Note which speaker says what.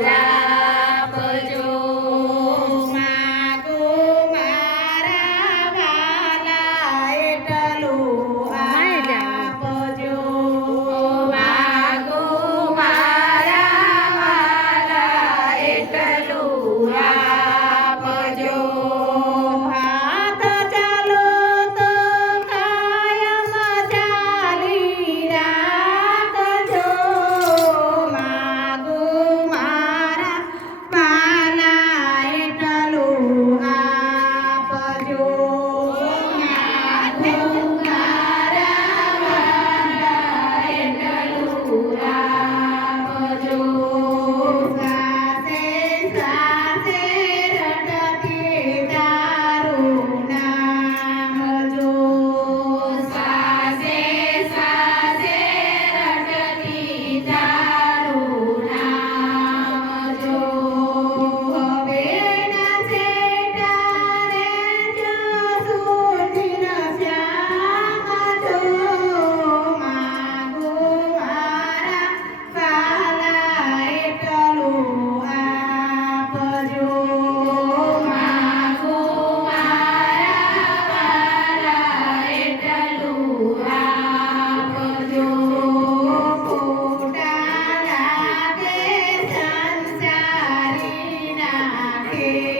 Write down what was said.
Speaker 1: Wow. ter.